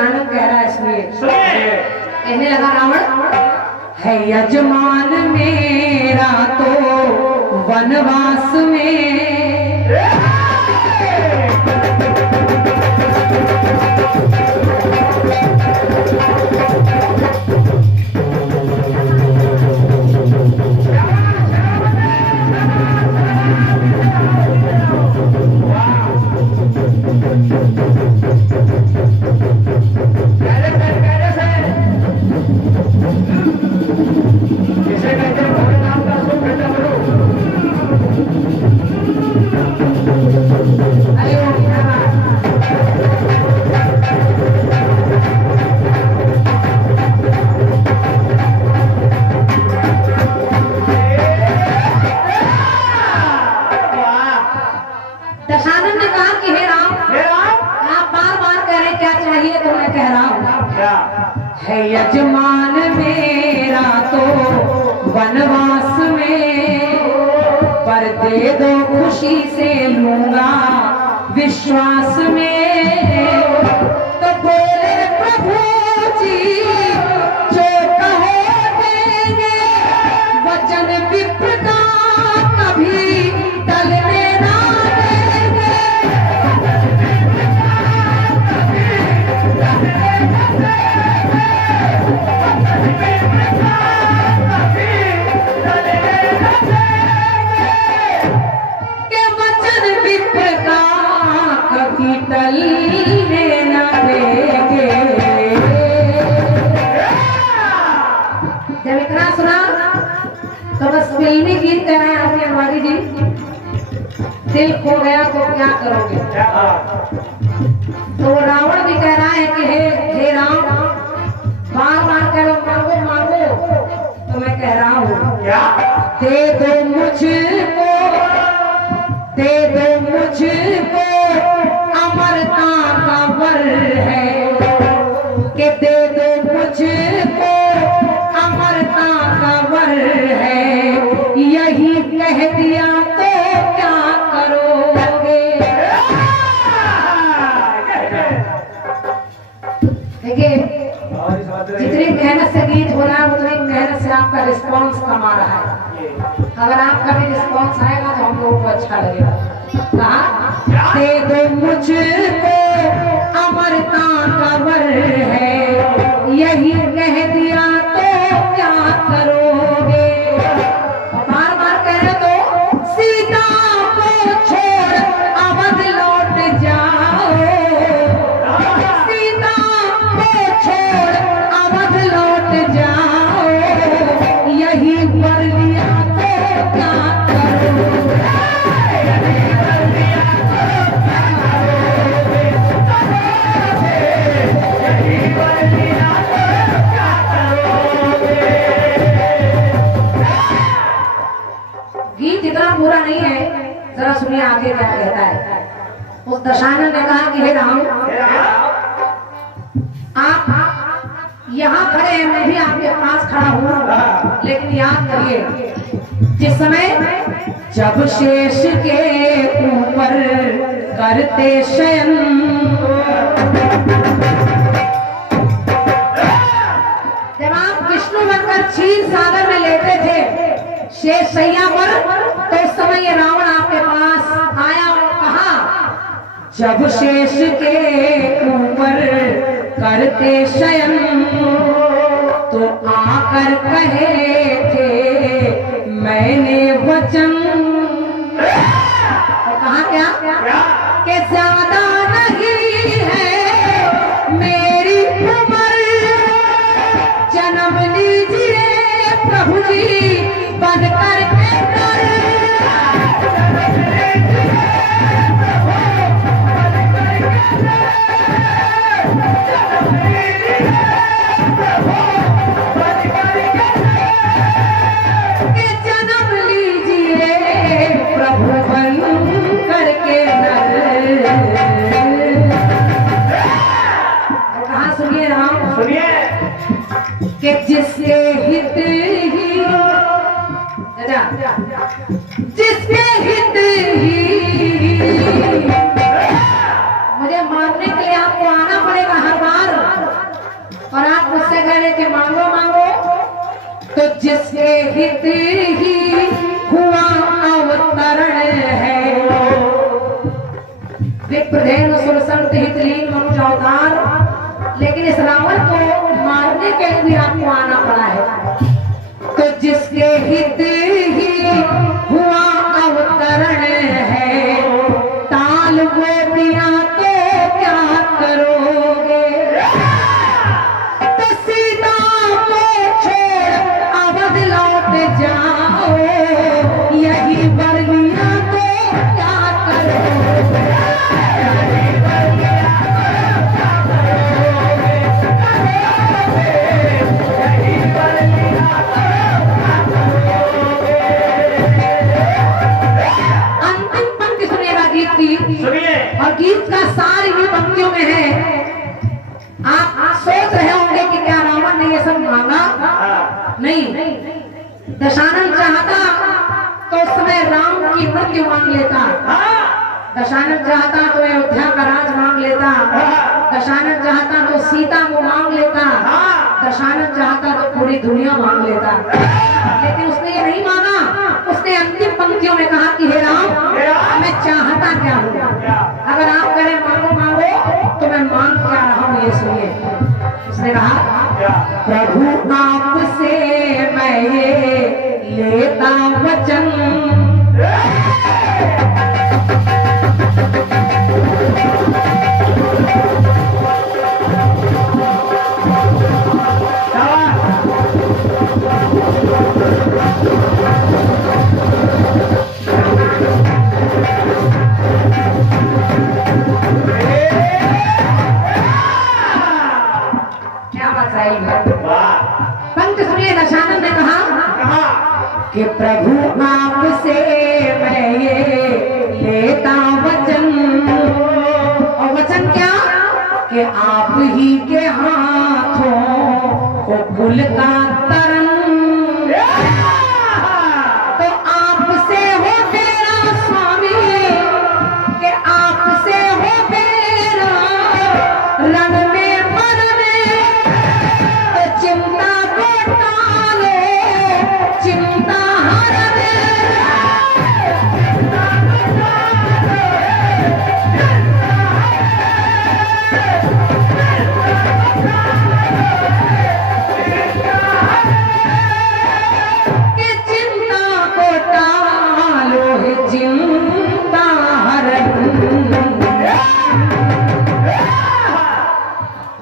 दशानन कह रहा है इसलिए सुनिए। कहने लगा रावण है यजमान मेरा तो वनवास में दशानन ने कहा कि हे राम आप बार बार कह रहे क्या चाहिए तो मैं कह रहा हूँ है यजमान मेरा तो वनवास में पर दे दो खुशी से लूंगा विश्वास में तो बोले प्रभु जी जो कहो देंगे वचन विप्र का कभी टलने ना देंगे के वचन विप्र का कभी टलने ना देंगे। जब इतना सुना तो बस फिल्मी गीत कह रहे हैं हमारी जी दिल खो गया तो क्या करोगे। तो रावण भी कह रहा है कि हे राम बार बार कह रहे मांगो मांगो तो मैं कह रहा हूँ दे दो मुझको दे दो मुझको अमरता का वर है कि दे दो मुझको अमरता का वर है यही कह दिया तो क्या करोगे। देखिए जितनी मेहनत से गीत हो रहा है उतनी मेहनत से आपका रिस्पॉन्स कम आ रहा है। अगर आपका भी रिस्पॉन्स आएगा तो हम लोगों को अच्छा लगेगा। कहा दे दो मुझको अमरता का वर है यही कह दिया तो क्या करोगे। बार बार कह रहे तो सीता को छोड़ अवध लौट जाओ सीता को छोड़ अवध लौट जाओ यही वर लिया तो क्या करोगे। गीत इतना पूरा नहीं है जरा सुनिए आगे क्या कहता है। उस दशानन ने कहा कि हे राम आप यहाँ खड़े हैं मैं भी आपके पास खड़ा हूँ लेकिन याद करिए जिस समय जब शेष के ऊपर करते शयन जब आप विष्णु बनकर क्षीर सागर में लेते थे शेष सैया पर तो उस समय ये रावण आपके पास आया और कहा जब शेष के ऊपर करते शयन तो आकर कहे थे मैंने वचन और कहा क्या कि ज्यादा नहीं है मेरी उम्र जन्म लीजिए प्रभु जी बन करके जन्म लीजिए जिसके हित ही हुआ अवतरण है। विप्रधेनु सुरसंत हितलीन मनुज अवतार, लेकिन इस रावण को मारने के लिए भी आपको आना पड़ा है। तो जिसके हित ही हुआ अवतरण है, ताल वो दिया तो क्या करोगे। तो सीता को छोड़ अवध लौट जाओ, यही वर लिया तो क्या करोगे। और गीत का सार ये पंक्तियों में है। आप सोच रहे होंगे कि क्या रावण ने ये सब मांगा? नहीं, दशानन चाहता तो उस समय राम की मृत्यु मांग लेता, दशानन चाहता तो अयोध्या का राज मांग लेता, दशानन चाहता तो सीता को मांग लेता, दशानन चाहता तो पूरी दुनिया मांग लेता। लेकिन उसने ये नहीं मांगा। उसने अंतिम पंक्तियों में कहा कि हे राम, मैं चाहता क्या हूँ। अगर आप करें मांगो मांगो तो मैं मांग क्या रहा हूँ, ये सुनिए। उसने कहा प्रभु आपसे मैं ये लेता वचन, पंक्ति सुनिए। दशानन ने कहा कि प्रभु आपसे मैं ये लेता वचन, और वचन क्या कि आप ही के हाथों को कुल का तरन, तो आपसे हो तेरा स्वामी, कि आपसे हो तेरा रण में मरने, तो चिंता को टालो, चिंता हरने। कि चिंता को टालो है चिंता हरन।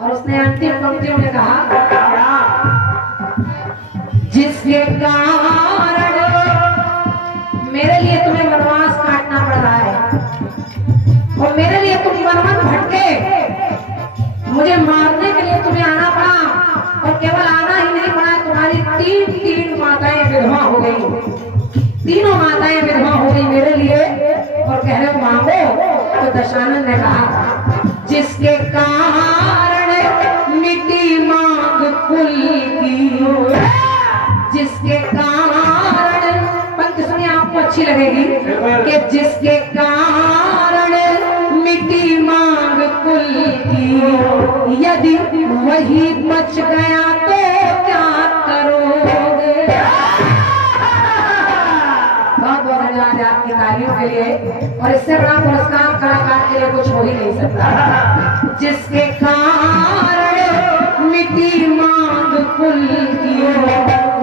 और उसने अंतिम पंक्तियों में कहा जिसके कारण मेरे लिए तुम्हें वनवास काटना पड़ रहा है, और मेरे लिए तुम वन वन भटके, मुझे मारने के लिए तुम्हें आना पड़ा। और केवल आना ही नहीं पड़ा, तुम्हारी तीन माताएं विधवा हो गई, तीनों माताएं विधवा हो गई मेरे लिए, और कह रहे हो मांगो। तो दशानन ने कहा जिसके कारण मिट्टी मांग कुल की, जिसके कारण, पंक्ति सुनिए आपको अच्छी लगेगी, कि जिसके कारण मिट्टी मांग कुल की, यदि वही बच गया तो क्या करोगे। बहुत बहुत धन्यवाद आपकी तालियों के लिए, और इससे बड़ा पुरस्कार कलाकार के लिए कुछ हो ही नहीं सकता। जिसके कारण मिट्टी मांग कुल की,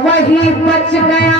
वही बच गया